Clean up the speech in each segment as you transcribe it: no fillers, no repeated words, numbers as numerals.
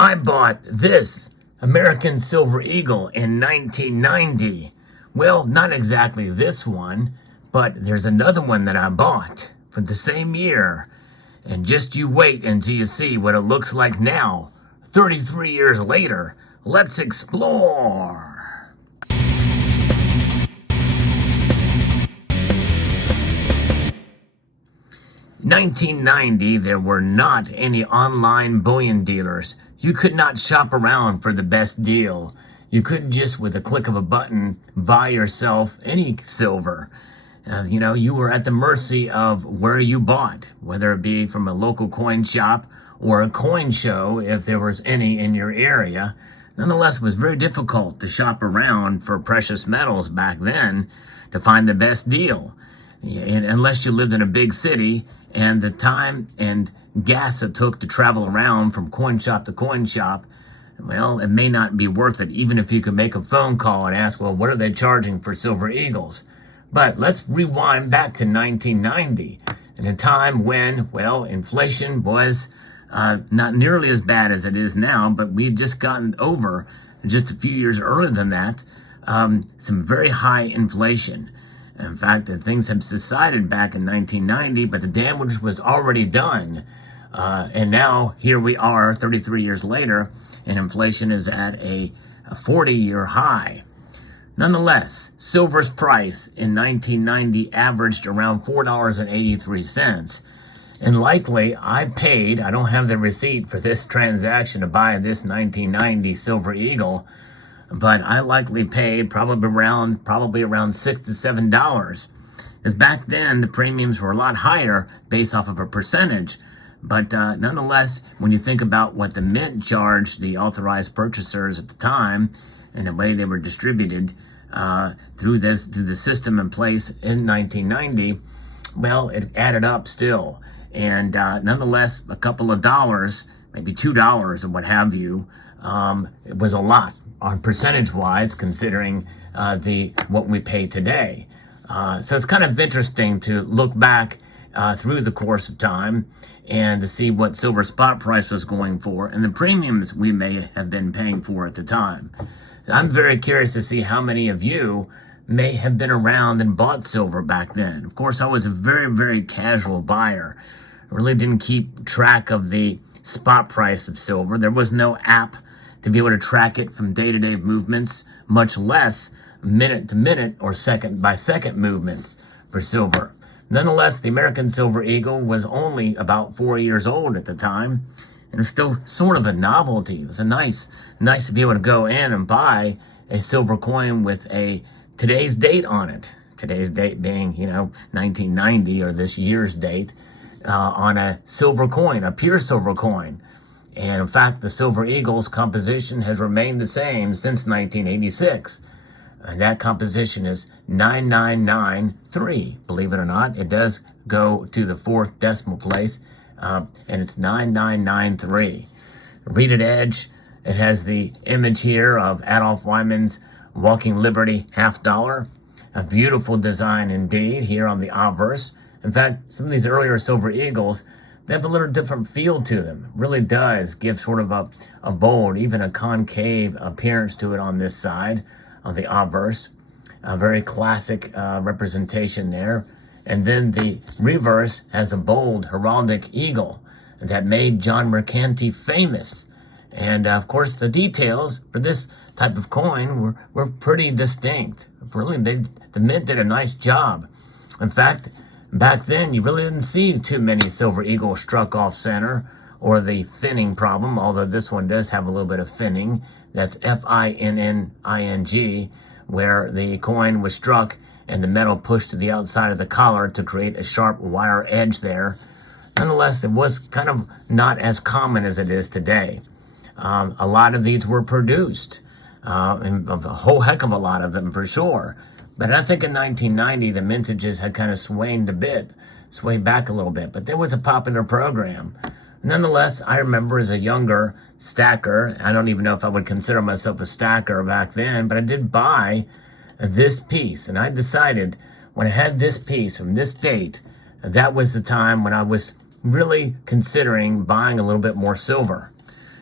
I bought this American Silver Eagle in 1990. Well, not exactly this one, but there's another one that I bought for the same year. And just you wait until you see what it looks like now, 33 years later. Let's explore. 1990, there were not any online bullion dealers. You could not shop around for the best deal. You couldn't just, with a click of a button, buy yourself any silver. You were at the mercy of where you bought, whether it be from a local coin shop or a coin show, if there was any in your area. Nonetheless, it was very difficult to shop around for precious metals back then to find the best deal. Unless you lived in a big city, and the time and gas it took to travel around from coin shop to coin shop, well, it may not be worth it, even if you could make a phone call and ask, well, what are they charging for silver eagles? But let's rewind back to 1990, in a time when, well, inflation was not nearly as bad as it is now, but we've just gotten over, just a few years earlier than that, some very high inflation. In fact, things have subsided back in 1990, but the damage was already done. And now here we are 33 years later, and inflation is at a 40-year high. Nonetheless, silver's price in 1990 averaged around $4.83. And likely I don't have the receipt for this transaction to buy this 1990 Silver Eagle, but I likely paid probably around $6 to $7. Because back then the premiums were a lot higher based off of a percentage. But nonetheless, when you think about what the mint charged the authorized purchasers at the time and the way they were distributed through the system in place in 1990, well, it added up still. And nonetheless, a couple of dollars, maybe $2 or what have you, it was a lot on percentage-wise, considering what we pay today. So it's kind of interesting to look back through the course of time and to see what silver spot price was going for and the premiums we may have been paying for at the time. I'm very curious to see how many of you may have been around and bought silver back then. Of course, I was a very, very casual buyer. I really didn't keep track of the spot price of silver. There was no app to be able to track it from day-to-day movements, much less minute-to-minute or second-by-second movements for silver. Nonetheless, the American Silver Eagle was only about 4 years old at the time, and it was still sort of a novelty. It was nice to be able to go in and buy a silver coin with today's date on it. Today's date being, 1990 or this year's date, on a silver coin, a pure silver coin. And in fact, the Silver Eagle's composition has remained the same since 1986. And that composition is 9993. Believe it or not, it does go to the fourth decimal place, and it's 9993. Reeded edge, it has the image here of Adolf Wyman's Walking Liberty $50. A beautiful design indeed here on the obverse. In fact, some of these earlier Silver Eagles, they have a little different feel to them. It really does give sort of a bold, even a concave appearance to it on this side, on the obverse. A very classic representation there. And then the reverse has a bold heraldic eagle that made John Mercanti famous. And of course, the details for this type of coin were pretty distinct. Really, the mint did a nice job. In fact, back then, you really didn't see too many Silver Eagle struck off center or the finning problem, although this one does have a little bit of finning. That's F-I-N-N-I-N-G, where the coin was struck and the metal pushed to the outside of the collar to create a sharp wire edge there. Nonetheless, it was kind of not as common as it is today. A lot of these were produced, and a whole heck of a lot of them for sure. But I think in 1990, the mintages had kind of swayed back a little bit. But there was a popular program. Nonetheless, I remember as a younger stacker, I don't even know if I would consider myself a stacker back then, but I did buy this piece. And I decided when I had this piece from this date, that was the time when I was really considering buying a little bit more silver.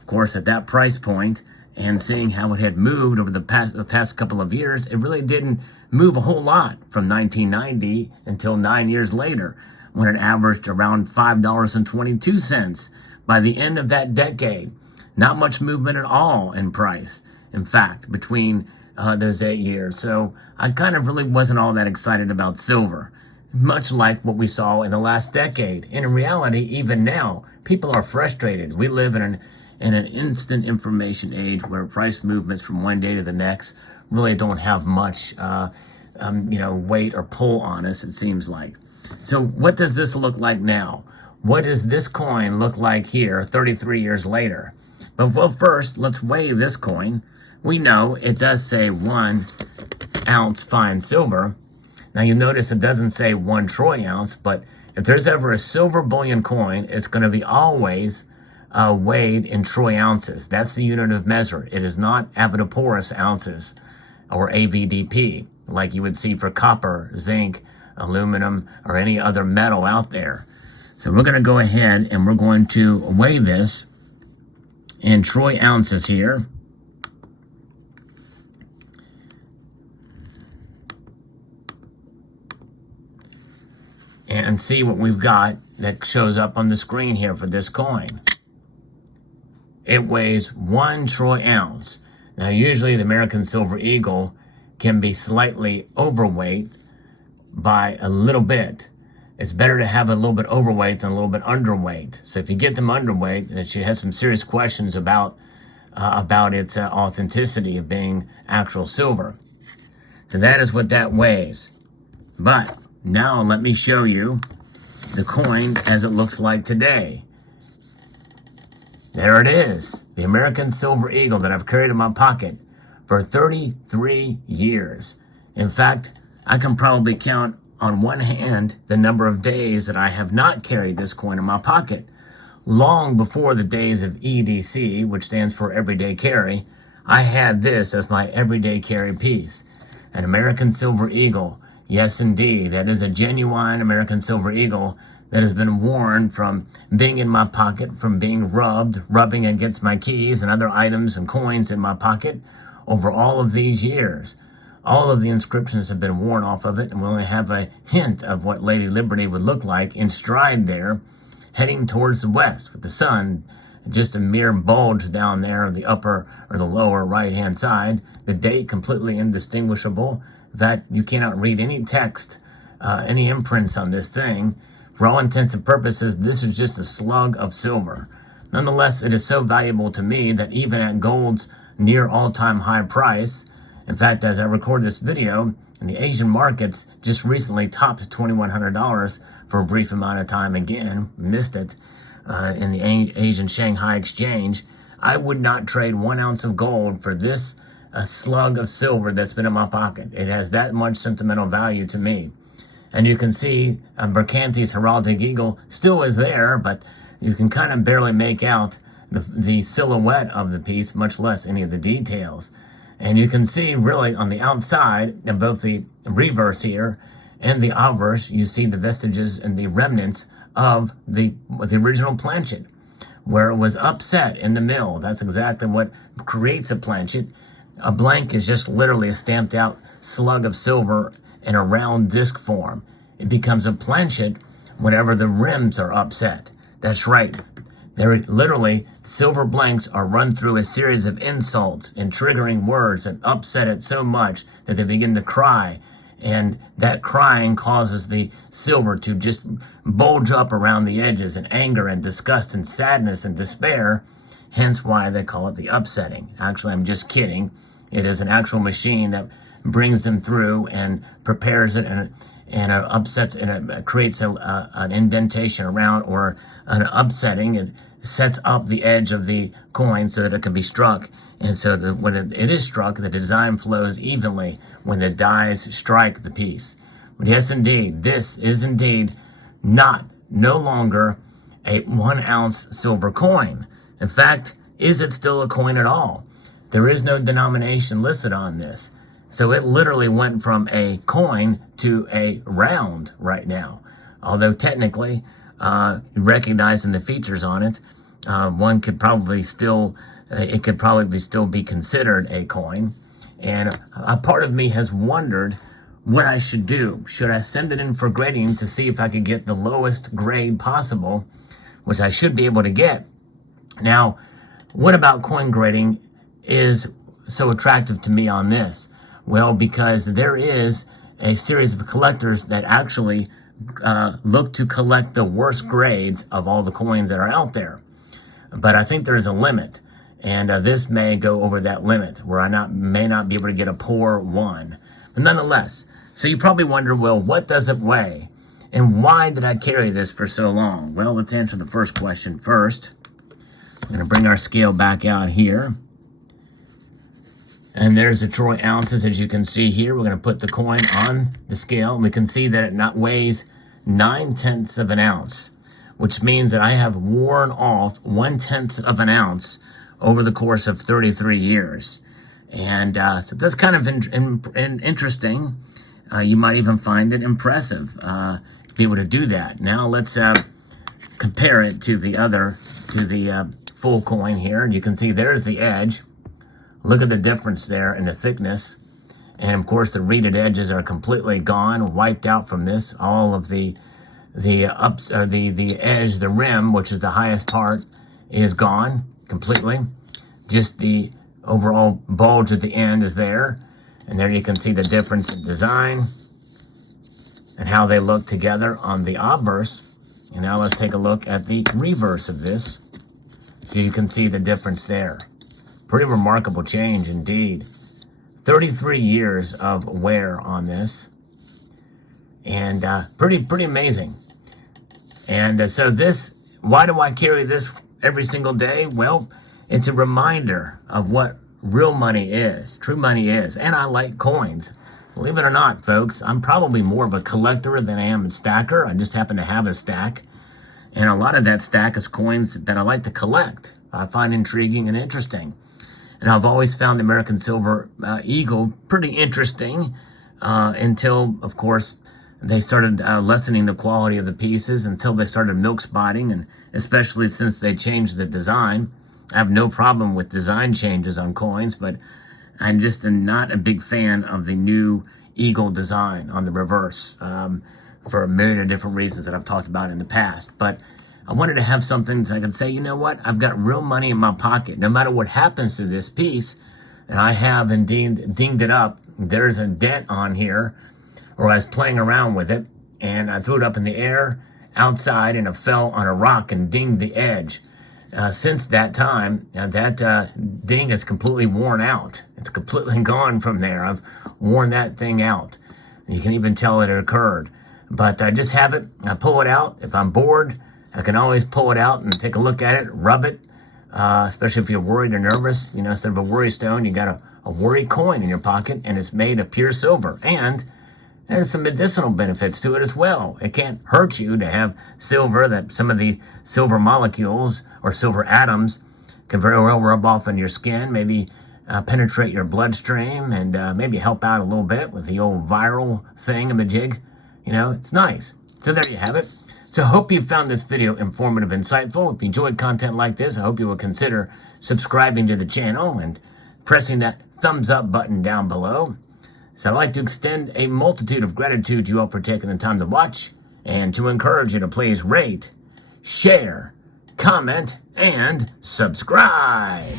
Of course, at that price point, and seeing how it had moved over the past couple of years, it really didn't move a whole lot from 1990 until 9 years later, when it averaged around $5.22 by the end of that decade. Not much movement at all in price, in fact, between those 8 years. So I kind of really wasn't all that excited about silver, much like what we saw in the last decade. And in reality, even now, people are frustrated. We live in an instant information age where price movements from one day to the next really don't have much weight or pull on us, it seems like. So what does this look like now? What does this coin look like here 33 years later? But well, first, let's weigh this coin. We know it does say 1 ounce fine silver. Now you notice it doesn't say 1 troy ounce, but if there's ever a silver bullion coin, it's going to be always weighed in troy ounces. That's the unit of measure. It is not avodoporous ounces or AVDP like you would see for copper, zinc, aluminum, or any other metal out there. So we're going to go ahead and we're going to weigh this in troy ounces here. And see what we've got that shows up on the screen here for this coin. It weighs 1 troy ounce. Now, usually the American Silver Eagle can be slightly overweight by a little bit. It's better to have a little bit overweight than a little bit underweight. So if you get them underweight, it should have some serious questions about its authenticity of being actual silver. So that is what that weighs. But now let me show you the coin as it looks like today. There it is, the American Silver Eagle that I've carried in my pocket for 33 years. In fact, I can probably count on one hand the number of days that I have not carried this coin in my pocket. Long before the days of EDC, which stands for everyday carry, I had this as my everyday carry piece. An American Silver Eagle. Yes, indeed, that is a genuine American Silver Eagle that has been worn from being in my pocket, from being rubbing against my keys and other items and coins in my pocket over all of these years. All of the inscriptions have been worn off of it, and we only have a hint of what Lady Liberty would look like enstride there, heading towards the west with the sun, just a mere bulge down there on the upper or the lower right-hand side. The date completely indistinguishable. In fact, you cannot read any text, any imprints on this thing. For all intents and purposes, this is just a slug of silver. Nonetheless, it is so valuable to me that even at gold's near all-time high price, in fact, as I record this video, in the Asian markets just recently topped $2,100 for a brief amount of time again, missed it in the Asian Shanghai exchange. I would not trade 1 ounce of gold for this slug of silver that's been in my pocket. It has that much sentimental value to me. And you can see Mercanti's heraldic eagle still is there, but you can kind of barely make out the silhouette of the piece, much less any of the details. And you can see really on the outside, in both the reverse here and the obverse, you see the vestiges and the remnants of the original planchet, where it was upset in the mill. That's exactly what creates a planchet. A blank is just literally a stamped out slug of silver in a round disc form. It becomes a planchet whenever the rims are upset. That's right. They're literally, silver blanks are run through a series of insults and triggering words and upset it so much that they begin to cry. And that crying causes the silver to just bulge up around the edges in anger and disgust and sadness and despair. Hence why they call it the upsetting. Actually, I'm just kidding. It is an actual machine that brings them through and prepares it and upsets, and it creates an indentation around, or an upsetting. It sets up the edge of the coin so that it can be struck. And so that when it is struck, the design flows evenly when the dies strike the piece. But yes, indeed, this is indeed no longer a 1 ounce silver coin. In fact, is it still a coin at all? There is no denomination listed on this. So it literally went from a coin to a round right now. Although technically, recognizing the features on it, one could probably still, it could probably still be considered a coin. And a part of me has wondered what I should do. Should I send it in for grading to see if I could get the lowest grade possible, which I should be able to get? Now, what about coin grading is so attractive to me on this? Well, because there is a series of collectors that actually look to collect the worst grades of all the coins that are out there. But I think there's a limit, and this may go over that limit where I may not be able to get a poor one. But nonetheless, so you probably wonder, well, what does it weigh? And why did I carry this for so long? Well, let's answer the first question first. I'm going to bring our scale back out here. And there's the troy ounces, as you can see here. We're going to put the coin on the scale, and we can see that it weighs 9/10 of an ounce, which means that I have worn off 1/10 of an ounce over the course of 33 years. And so that's kind of interesting. You might even find it impressive to be able to do that. Now let's compare it to the full coin here. And you can see there's the edge. Look at the difference there in the thickness. And of course, the reeded edges are completely gone, wiped out from this. All of the edge, the rim, which is the highest part, is gone completely. Just the overall bulge at the end is there. And there you can see the difference in design and how they look together on the obverse. And now let's take a look at the reverse of this. So you can see the difference there. Pretty remarkable change indeed. 33 years of wear on this. And pretty amazing. And so this, why do I carry this every single day? Well, it's a reminder of what real money is, true money is. And I like coins. Believe it or not, folks, I'm probably more of a collector than I am a stacker. I just happen to have a stack. And a lot of that stack is coins that I like to collect. I find intriguing and interesting. And I've always found the American Silver Eagle pretty interesting until, of course, they started lessening the quality of the pieces, until they started milk spotting, and especially since they changed the design. I have no problem with design changes on coins, but I'm just not a big fan of the new Eagle design on the reverse for a million of different reasons that I've talked about in the past. But I wanted to have something so I could say, you know what, I've got real money in my pocket. No matter what happens to this piece, and I have indeed dinged it up, there's a dent on here, or I was playing around with it, and I threw it up in the air outside, and it fell on a rock and dinged the edge. Since that time, that ding is completely worn out. It's completely gone from there. I've worn that thing out. You can even tell it occurred. But I just have it. I pull it out. If I'm bored, I can always pull it out and take a look at it, rub it, especially if you're worried or nervous. You know, instead of a worry stone, you got a worry coin in your pocket, and it's made of pure silver. And there's some medicinal benefits to it as well. It can't hurt you to have silver, that some of the silver molecules or silver atoms can very well rub off on your skin, maybe penetrate your bloodstream, and maybe help out a little bit with the old viral thingamajig. You know, it's nice. So there you have it. So I hope you found this video informative, insightful. If you enjoyed content like this, I hope you will consider subscribing to the channel and pressing that thumbs up button down below. So I'd like to extend a multitude of gratitude to you all for taking the time to watch, and to encourage you to please rate, share, comment, and subscribe.